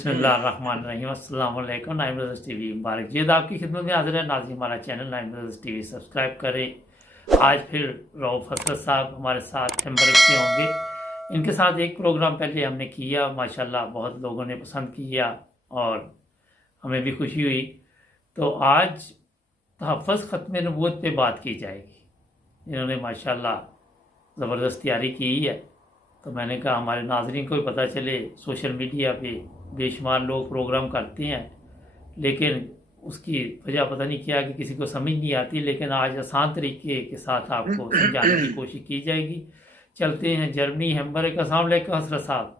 बिस्मिल्लाहिर्रहमानिर्रहीम। अस्सलाम वालेकुम। नाइम ब्रदर्स टीवी मुबारक जीद आपकी खिदमत में हाजिर है। नाज़रीन, हमारा चैनल नाइम ब्रदर्स टीवी सब्सक्राइब करें। आज फिर रऊफ हसरत साहब हमारे साथ मेंबर से होंगे। इनके साथ एक प्रोग्राम पहले हमने किया, माशाल्लाह बहुत लोगों ने पसंद किया और हमें भी खुशी हुई। तो आज तहफ़्फ़ुज़ ख़त्म नबूवत पे बात की जाएगी। इन्होंने माशाल्लाह ज़बरदस्त तैयारी की है। तो मैंने कहा हमारे नाज़रीन को भी पता चले। सोशल मीडिया पे बेशुमार लोग प्रोग्राम करते हैं, लेकिन उसकी वजह पता नहीं क्या कि किसी को समझ नहीं आती। लेकिन आज आसान तरीके के साथ आपको समझाने की कोशिश की जाएगी। चलते हैं जर्मनी हैम्बर्ग। अस्सलाम वालेकुम हसरत साहब।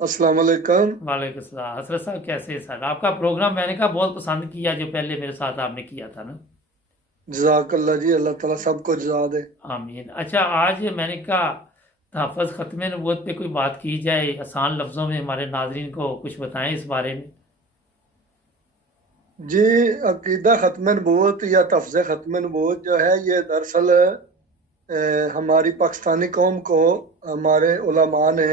अस्सलाम वालेकुम। वालेकुम सलाम। हसरत साहब कैसे हैं सर? आपका प्रोग्राम मैंने कहा बहुत पसंद किया, जो पहले मेरे साथ आपने किया था ना। जज़ाकल्लाह जी, अल्लाह ताला सबको जज़ा दे। आमीन। अच्छा, आज मैंने कहा तहफ़्फ़ुज़ ख़त्म नबूवत पे कोई बात की जाए, आसान लफ्ज़ों में हमारे नाज़रीन को कुछ बताएं इस बारे में। जी, अकीदा ख़त्म नबूवत या तफ़्ज़े ख़त्म नबूवत जो है, ये दरअसल हमारी पाकिस्तानी कौम को हमारे उलमा ने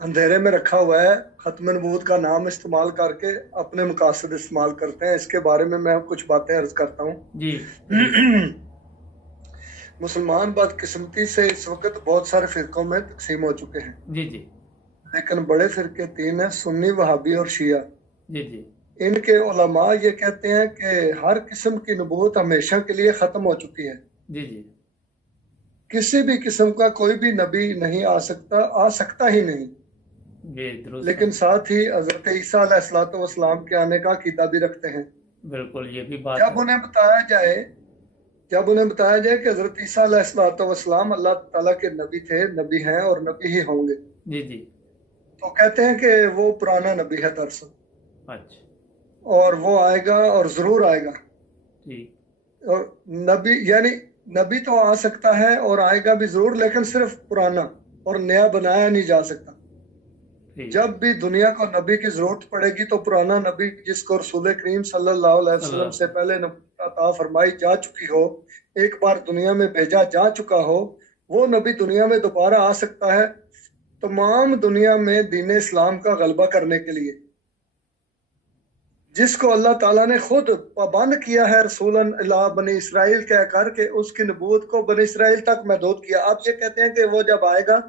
अंधेरे में रखा हुआ है। ख़त्म नबूवत का नाम इस्तेमाल करके अपने मकासद इस्तेमाल करते हैं। इसके बारे में मैं कुछ बातें अर्ज करता हूँ। जी प्लीज़। मुसलमान बदकिस्मती से इस वक्त बहुत सारे फ़िरक़ों में तकसीम हो चुके हैं, जी जी लेकिन बड़े फ़िरके तीन हैं: सुन्नी, वहाबी और शिया। जी जी इनके उलमा ये कहते हैं कि हर किस्म की नबूवत हमेशा के लिए ख़त्म हो चुकी है। जी जी किसी भी किस्म का कोई भी नबी नहीं आ सकता ही नहीं। ये दुरुस्त है। लेकिन साथ ही हज़रत ईसा अलैहिस्सलाम के आने का अकीदा भी रखते हैं। बिल्कुल, ये भी बात जब है। उन्हें बताया जाए जब उन्हें बताया जाए कि हज़रत ईसा अलैहिस्सलाम अल्लाह ताला के नबी थे, नबी हैं और नबी ही होंगे, जी जी। तो कहते हैं कि वो पुराना नबी है दरअसल, अच्छा। और वो आएगा और ज़रूर आएगा। ठीक। और नबी यानी नबी तो आ सकता है और आएगा भी जरूर, लेकिन सिर्फ पुराना और नया बनाया नहीं जा सकता। ठीक। जब भी दुनिया को नबी की जरूरत पड़ेगी तो पुराना नबी, जिसको रसूल करीम सल्लल्लाहु अलैहि वसल्लम से सल्लल्लाहु। पहले नबूवत अता फरमाई जा चुकी हो, एक बार दुनिया में भेजा जा चुका हो, वो नबी दुनिया में दोबारा आ सकता है तमाम दुनिया में दीन इस्लाम का गलबा करने के लिए, जिसको अल्लाह ताला ने खुद पाबंद किया है रसूलन इला बनी इसराइल कह कर के उसकी नबूवत को बनी इसराइल तक महदूद किया। आप ये कहते हैं कि वो जब आएगा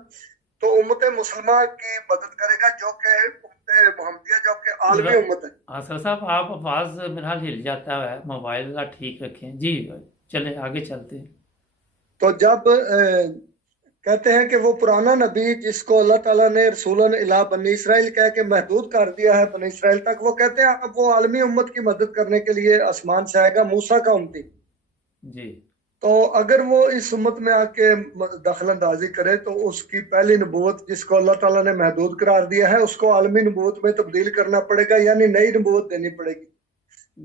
तो उम्मत मुसलमान की मदद करेगा, जो कि उम्मत मोहम्मदिया, जो कि आलमी उम्मत है। हाँ सर साहब, आप आवाज़ मेरा हिल जाता है, मोबाइल का ठीक रखें जी। चलें आगे चलते हैं। तो जब कहते हैं कि वो पुराना नबी जिसको अल्लाह ताला ने रसूलन इला बनी इसराइल कह के महदूद कर दिया है बनी इसराइल तक, वो कहते हैं अब वो आलमी उम्मत की मदद करने के लिए आसमान से आएगा, मूसा का उम्मती। जी तो अगर वो इस उम्मत में आके दखल अंदाजी करे तो उसकी पहली नबूवत जिसको अल्लाह ताला ने महदूद करार दिया है, उसको आलमी नबूवत में तब्दील करना पड़ेगा, यानी नई नबूवत देनी पड़ेगी।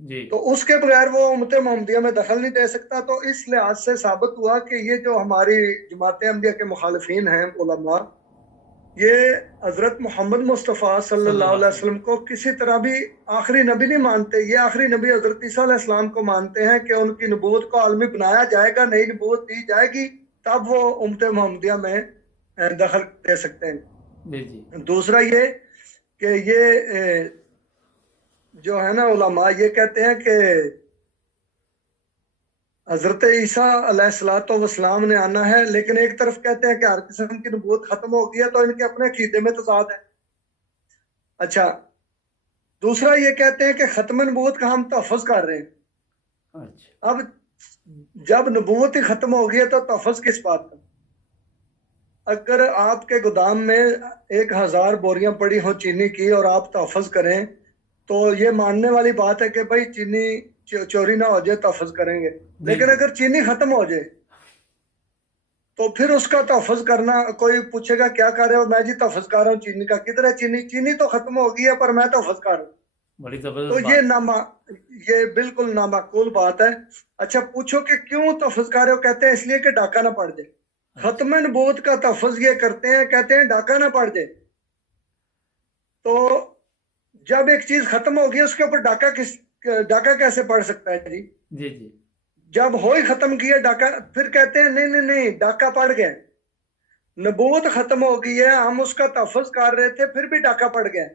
जी। तो उसके बगैर वो उम्मत मोहम्मदिया में दखल नहीं दे सकता। तो इस लिहाज से साबित हुआ कि ये जो हमारी जमात अहमदिया के मुखालिफिन हैं उलमा, ये हजरत मोहम्मद मुस्तफ़ा सल्लल्लाहु सल्लल्लाहु अलैहि अलैहि वसल्लम वसल्लम। को किसी तरह भी आखिरी नबी नहीं मानते। ये आखिरी नबी हजरत ईसा अलैहि सलाम को मानते हैं कि उनकी नबूवत को आलमी बनाया जाएगा, नई नबूवत दी जाएगी, तब वो उम्मत मोहम्मदिया में दखल दे सकते जी जी हैं। दूसरा ये कि ये जो है ना उलमा, ये कहते हैं कि हजरत ईसा अलैहिस्सलाम ने आना है, लेकिन एक तरफ कहते हैं कि हर किस्म की नबूवत खत्म हो गई है, तो इनके अपने अकीदे में तजाद है। अच्छा, दूसरा ये कहते हैं कि खत्म नबूवत का हम तहफ़्फ़ुज़ कर रहे हैं। अच्छा। अब जब नबूवत ही खत्म हो गई है तो तहफ़्फ़ुज़ किस बात का? अगर आपके गोदाम में 1000 बोरियां पड़ी हो चीनी की और आप तहफ़्फ़ुज़ करें, तो ये मानने वाली बात है कि भाई चीनी चोरी ना हो जाए, तहफ़्फ़ुज़ करेंगे। जी लेकिन जी। अगर चीनी खत्म हो जाए तो फिर उसका तहफ़्फ़ुज़ करना, कोई पूछेगा क्या कर रहे हो, मैं जी तहफ़्फ़ुज़ कर रहा हूँ चीनी का। किधर है चीनी? चीनी तो खत्म हो गई है पर मैं तहफ़्फ़ुज़ कर रहा हूँ। बड़ी तो ज़बरदस्त बात है। ये बिल्कुल नामाकूल बात है। अच्छा, पूछो कि क्यों तहफ़्फ़ुज़ कर रहे हो? कहते हैं इसलिए कि डाका ना पड़ जाए। अच्छा। खत्म नबूवत का तहफ़्फ़ुज़ ये करते हैं, कहते हैं डाका ना पड़ जाए। तो जब एक चीज खत्म होगी उसके ऊपर डाका कैसे पड़ सकता है जी? जी जी। जब हो ही खत्म किया डाका, फिर कहते हैं नहीं नहीं नहीं डाका पड़ गया। नबूवत खत्म हो गई है, हम उसका तहफ़्फ़ुज़ कर रहे थे, फिर भी डाका पड़ गया।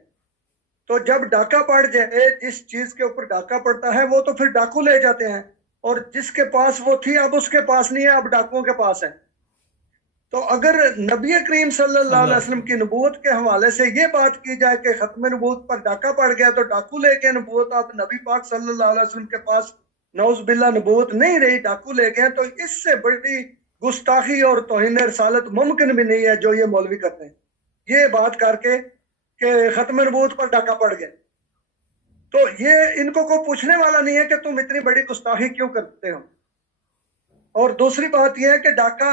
तो जब डाका पड़ जाए, जिस चीज के ऊपर डाका पड़ता है वो तो फिर डाकू ले जाते हैं, और जिसके पास वो थी अब उसके पास नहीं है, अब डाकुओं के पास है। तो अगर नबी करीम सल्लल्लाहु अलैहि वसल्लम की नबूवत के हवाले से ये बात की जाए कि खत्म नबूवत पर डाका पड़ गया तो डाकू ले गए नबूवत, अब नबी पाक सल्लल्लाहु अलैहि वसल्लम के पास नौज बिल्ला नबूवत नहीं रही, डाकू ले गए, तो इससे बड़ी गुस्ताखी और तौहीन रिसालत मुमकिन भी नहीं है जो ये मौलवी करते हैं, ये बात करके कि खत्म नबूवत पर डाका पड़ गया। तो ये इनको कोई पूछने वाला नहीं है कि तुम इतनी बड़ी गुस्ताखी क्यों करते हो। और दूसरी बात यह है कि डाका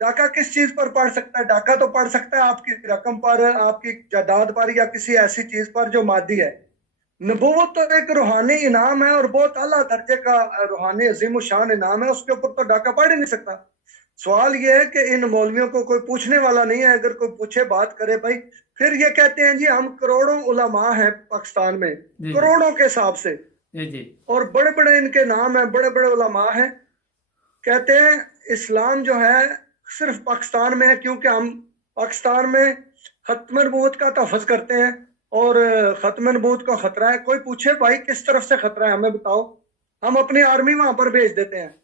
डाका किस चीज पर पड़ सकता है? डाका तो पड़ सकता है आपकी रकम पर, आपकी जायदाद पर, या किसी ऐसी चीज पर जो मादी है। नबूवत तो एक रूहानी इनाम है और बहुत आला दर्जे का रूहानी अजीम शान इनाम है, उसके ऊपर तो डाका पड़ ही नहीं सकता। सवाल यह है कि इन मौलवियों को कोई पूछने वाला नहीं है, अगर कोई पूछे बात करे भाई, फिर ये कहते हैं जी हम करोड़ों उलमा हैं पाकिस्तान में, करोड़ों के हिसाब से, जी और बड़े बड़े इनके नाम हैं, बड़े बड़े उलमा हैं। कहते हैं इस्लाम जो है सिर्फ पाकिस्तान में है क्योंकि हम पाकिस्तान में खत्म नबूवत का तहफ़्फ़ुज़ करते हैं और खत्म नबूवत का खतरा है। कोई पूछे भाई किस तरफ से खतरा है हमें बताओ, हम अपनी आर्मी वहां पर भेज देते हैं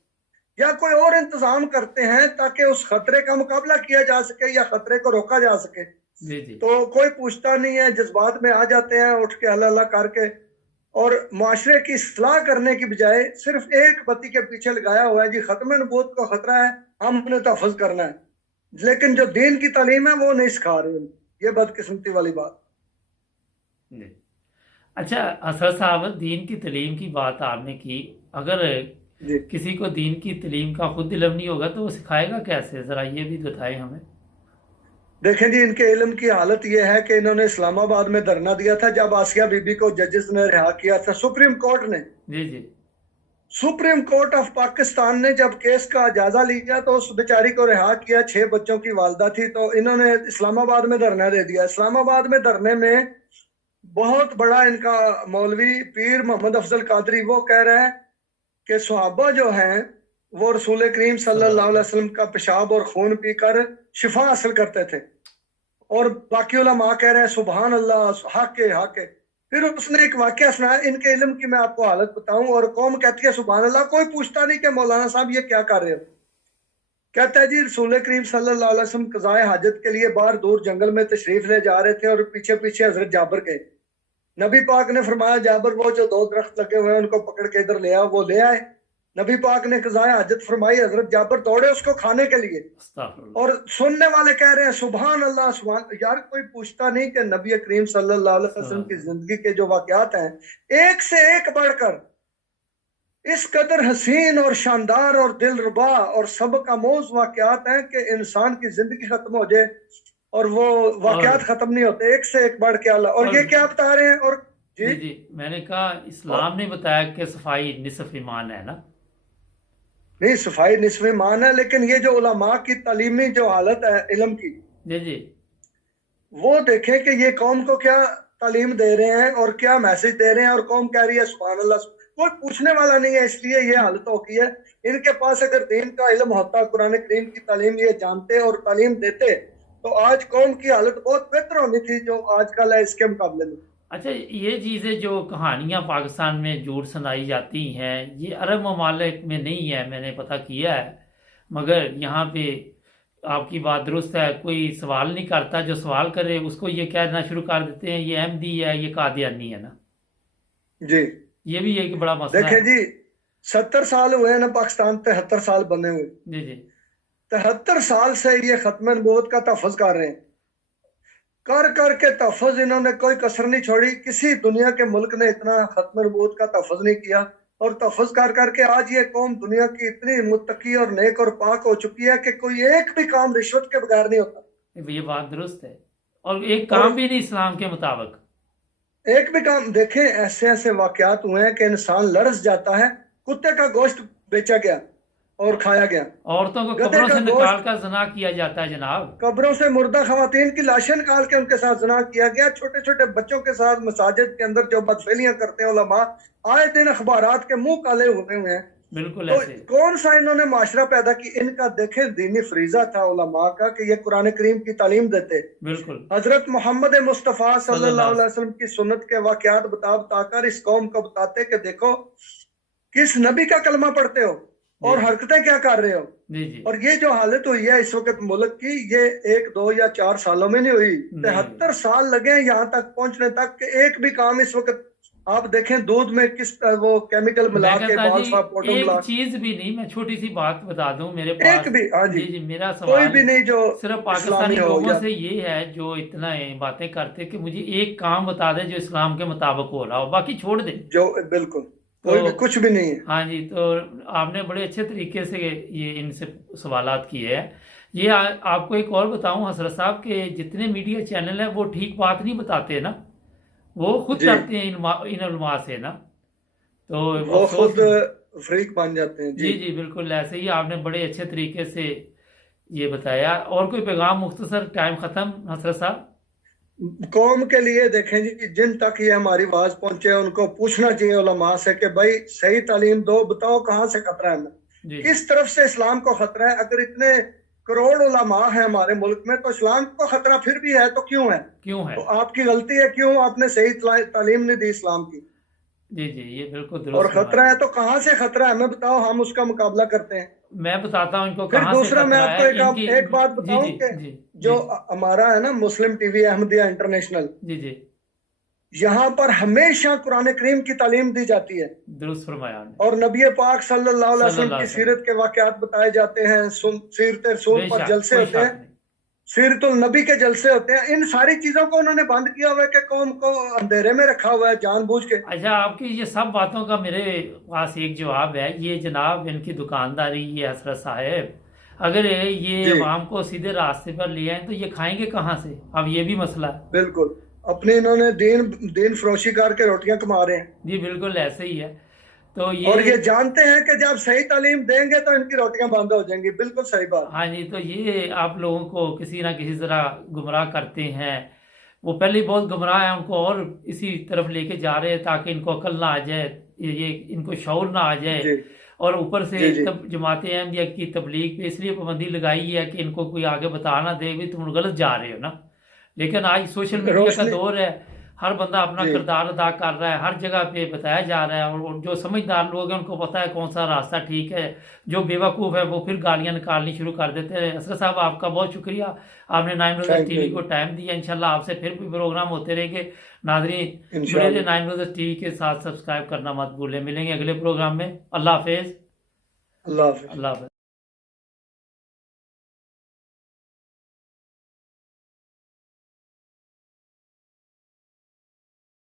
या कोई और इंतजाम करते हैं ताकि उस खतरे का मुकाबला किया जा सके या खतरे को रोका जा सके। जी तो कोई पूछता नहीं है, जज्बात में आ जाते हैं उठ के अल्लाह अल्लाह करके, और माशरे की इस्लाह करने की बजाय सिर्फ एक बत्ती के पीछे लगाया हुआ है जी खत्म नबूवत को खतरा है, हमने तहफ़्फ़ुज़ करना है, लेकिन जो दीन की तालीम है वो नहीं सिखा रहे। ये बदकिस्मती वाली बात। जी। अच्छा असर साहब, दीन की तालीम की बात आपने की, अगर जी किसी को दीन की तालीम का खुद इल्म नहीं होगा तो वो सिखाएगा कैसे, ज़रा ये भी बताएं हमें। देखें जी, इनके इल्म की हालत यह है कि इन्होंने इस्लामाबाद में धरना दिया था जब आसिया बीबी को जजेस ने रिहा किया था, सुप्रीम कोर्ट ने। जी सुप्रीम कोर्ट ऑफ पाकिस्तान ने जब केस का जायजा लिया तो उस बेचारी को रिहा किया, 6 बच्चों की वालदा थी, तो इन्होंने इस्लामाबाद में धरना दे दिया। इस्लामाबाद में धरने में बहुत बड़ा इनका मौलवी पीर मोहम्मद अफजल कादरी वो कह रहे हैं कि सहाबा जो हैं वो रसूल करीम सल्लल्लाहु अलैहि वसल्लम का पेशाब और खून पीकर शिफा हासिल करते थे, और बाकी उलमा कह रहे हैं सुबहान अल्लाह, हक है। फिर उसने एक वाकया सुनाया, इनके इल्म की मैं आपको हालत बताऊं, और कौम कहती है सुबहान अल्लाह, कोई पूछता नहीं कि मौलाना साहब ये क्या कर रहे हो। कहता है जी रसूल करीम सल्लल्लाहु अलैहि वसल्लम कज़ाए हाजत के लिए बाहर दूर जंगल में तशरीफ ले जा रहे थे और पीछे पीछे हजरत जाबर के। नबी पाक ने फरमाया जाबर वो जो 2 दरख्त लगे हुए हैं उनको पकड़ के इधर ले आओ, वो ले आए। नबी पाक ने कज़ाए हाजत फरमाई, हजरत जाबर दौड़े उसको खाने के लिए, अस्तगफुरुल्लाह। और सुनने वाले कह रहे हैं सुभान अल्लाह सुभान। यार कोई पूछता नहीं कि नबी करीम सल्लल्लाहु अलैहि वसल्लम की जिंदगी के जो वाकयात हैं एक से एक बढ़कर इस कदर हसीन और शानदार और दिलरुबा और सबका मौज वाकयात हैं कि इंसान की जिंदगी खत्म हो जाए और वो वाकयात और खत्म नहीं होते, एक से एक बढ़ के अल्लाह। और ये और क्या बता रहे हैं? और जी जी मैंने कहा इस्लाम ने बताया कि सफाई निसफ ईमान है ना। नहीं, सफाई निस्फ़ ईमान है, लेकिन ये जो उलमा की तालीमी जो हालत है इल्म की, जी वो देखें कि ये कौम को क्या तालीम दे रहे हैं और क्या मैसेज दे रहे हैं, और कौम कह रही है सुभान अल्लाह। कोई पूछने वाला नहीं है, इसलिए ये हालत हो गई है। इनके पास अगर दीन का इल्म होता, कुरान करीम की तालीम ये जानते और तालीम देते, तो आज कौम की हालत बहुत बेहतर होनी थी जो आजकल है इसके मुकाबले में। अच्छा, ये चीज़ें जो कहानियाँ पाकिस्तान में झूठ सुनाई जाती हैं ये अरब ममालिक में नहीं है, मैंने पता किया है, मगर यहाँ पे आपकी बात दुरुस्त है, कोई सवाल नहीं करता, जो सवाल करे उसको ये कहना शुरू कर देते हैं ये अहमदी है, ये कादियानी है ना। जी ये भी एक बड़ा मसला देखें है। जी, 70 साल हुए हैं ना पाकिस्तान, 73 साल बने हुए, जी 73 साल से ये खत्म नबूवत का तहफ़्फ़ुज़ कर रहे हैं। कर कर के तहफ़्फ़ुज़ इन्होंने कोई कसर नहीं छोड़ी, किसी दुनिया के मुल्क ने इतना खत्म नबूवत का तहफ़्फ़ुज़ नहीं किया। और तहफ़्फ़ुज़ कर करके आज ये कौम दुनिया की इतनी मुत्तकी और नेक और पाक हो चुकी है कि कोई एक भी काम रिश्वत के बगैर नहीं होता। ये बात दुरुस्त है, और एक और काम भी नहीं इस्लाम के मुताबिक। एक भी काम देखें, ऐसे ऐसे वाकयात हुए हैं कि इंसान लरस जाता है। कुत्ते का गोश्त बेचा गया और खाया गया, औरतों को गधे कब्रों का से गोश्त, निकाल कर जना किया जाता है जनाब। कब्रों से मुर्दा खवातीन की लाशें निकाल के उनके साथ जना किया गया, छोटे छोटे बच्चों के साथ मसाजिद के अंदर जो बदफेलियां करते हैं उलमा, आए दिन अखबारात के मुंह काले हुए हैं। बिल्कुल तो ऐसे। कौन सा इन्होंने माशरा पैदा की? इनका देखें दीनी फरीजा था उलमा का कि ये कुरान करीम की तालीम देते। बिल्कुल हजरत मोहम्मद मुस्तफ़ा सल्लल्लाहु सल्लल्लाहु अलैहि वसल्लम की सुन्नत के वाकयात बताकर इस कौम को बताते कि देखो किस नबी का कलमा पढ़ते हो और जी हरकतें क्या कर रहे हो। जी जी और ये जो हालत हुई है इस वक्त मुल्क की, ये 1 2 या 4 सालों में नहीं हुई, नहीं 73 साल लगे हैं यहाँ तक पहुंचने तक कि एक भी काम इस वक्त आप देखें दूध में किस वो केमिकल मिला मैं के कहता जी, बाल साहब पाउडर एक मिला चीज भी नहीं, मैं छोटी सी बात बता दूं मेरे एक पास। भी, हाँ जी, जी जी, मेरा कोई सवाल भी नहीं जो सिर्फ इस्लामी पाकिस्तानी हो लोगों या से ये है जो इतना ये बातें करते कि मुझे एक काम बता दे जो इस्लाम के मुताबिक हो रहा हो, बाकी छोड़ दे। जो बिल्कुल तो कोई भी कुछ भी नहीं है। हाँ जी, तो आपने बड़े अच्छे तरीके से ये इनसे सवालात किए हैं। ये आपको एक और बताऊं हसरत साहब के जितने मीडिया चैनल हैं वो ठीक बात नहीं बताते ना, वो खुद जी, डरते हैं इन उलमा से ना, तो वो अफसोस। खुद फ्रीक बन जाते हैं जी जी। जी बिल्कुल ऐसे ही आपने बड़े अच्छे तरीके से ये बताया। और कोई पैगाम मुख्तसर, टाइम खत्म हसरत साहब। कौम के लिए देखें जी, जिन तक ये हमारी आवाज पहुंचे उनको पूछना चाहिए उलमा से कि भाई सही तालीम दो, बताओ कहाँ से खतरा है हमें, जी जी किस तरफ से इस्लाम को खतरा है। अगर इतने करोड़ उलमा है हमारे मुल्क में तो इस्लाम को खतरा फिर भी है तो क्यों है? क्यों है। तो आपकी गलती है, क्यों आपने सही तालीम नहीं दी इस्लाम की। जी जी ये बिल्कुल और दुरुस्त खतरा है फरमाया। तो कहाँ से खतरा है हमें बताओ, हम उसका मुकाबला करते हैं। मैं बताता हूँ इनको फिर कहाँ से दूसरा मैं खतरा आपको है एक इनकी। एक बात जी बताऊं जी कि जी जो जी हमारा है ना मुस्लिम टीवी अहमदिया इंटरनेशनल, जी जी यहाँ पर हमेशा कुरान करीम की तालीम दी जाती है दुरुस्त फरमाया आपने। और नबी पाक सल्लल्लाहु अलैहि वसल्लम सल्लल्लाहु की अलैहि वसल्लम। सीरत के वाकयात बताए जाते हैं। सीरत रसूल पर बेशक जलसे कोई होते हैं, शक नहीं। सीरतुल नबी के जलसे होते हैं। इन सारी चीजों को उन्होंने बंद किया हुआ है कि कौम को अंधेरे में रखा हुआ है जानबूझ के। अच्छा, आपकी ये सब बातों का मेरे पास एक जवाब है। ये जनाब इनकी दुकानदारी, ये हसरत साहब अगर ये जी अवाम को सीधे रास्ते पर ले आए तो ये खाएंगे कहाँ से? अब ये भी मसला है। बिल्कुल, अपनी इन्होंने दीन दीन फरोशी करके रोटियां कमा रहे हैं जी बिल्कुल ऐसे ही है। तो और ये ये जानते हैं कि जब सही तालीम देंगे तो इनकी रोटियां बंद हो जाएंगी। बिल्कुल सही बात। हाँ जी, तो ये आप लोगों को किसी ना किसी तरह गुमराह करते हैं। वो पहले ही बहुत गुमराह है, उनको और इसी तरफ लेके जा रहे हैं ताकि इनको अकल ना आ जाए, ये इनको शऊर ना आ जाए। जी और ऊपर से जी जी तब जमात अहमदिया की तबलीग पे इसलिए पाबंदी लगाई है कि इनको कोई आगे बता ना दे भी तुम गलत जा रहे हो ना। लेकिन आज सोशल मीडिया का रोशनी दौर है, हर बंदा अपना जी किरदार अदा कर रहा है, हर जगह पे बताया जा रहा है। और जो समझदार लोग हैं उनको पता है कौन सा रास्ता ठीक है, जो बेवकूफ़ है वो फिर गालियां निकालनी शुरू कर देते हैं। असरत साहब आपका बहुत शुक्रिया, आपने नाइम रोज़र्स थैंक यू टीवी को टाइम दिया। इंशाल्लाह आपसे फिर भी प्रोग्राम होते रहेंगे। नाजरीन जुड़े रहे इंशाल्लाह। नाइम रोज़र्स टीवी के साथ, सब्सक्राइब करना मत भूलें। मिलेंगे अगले प्रोग्राम में। अल्लाह हाफिज़। अल्लाह हाफिज। अल्लाह हाफिज़।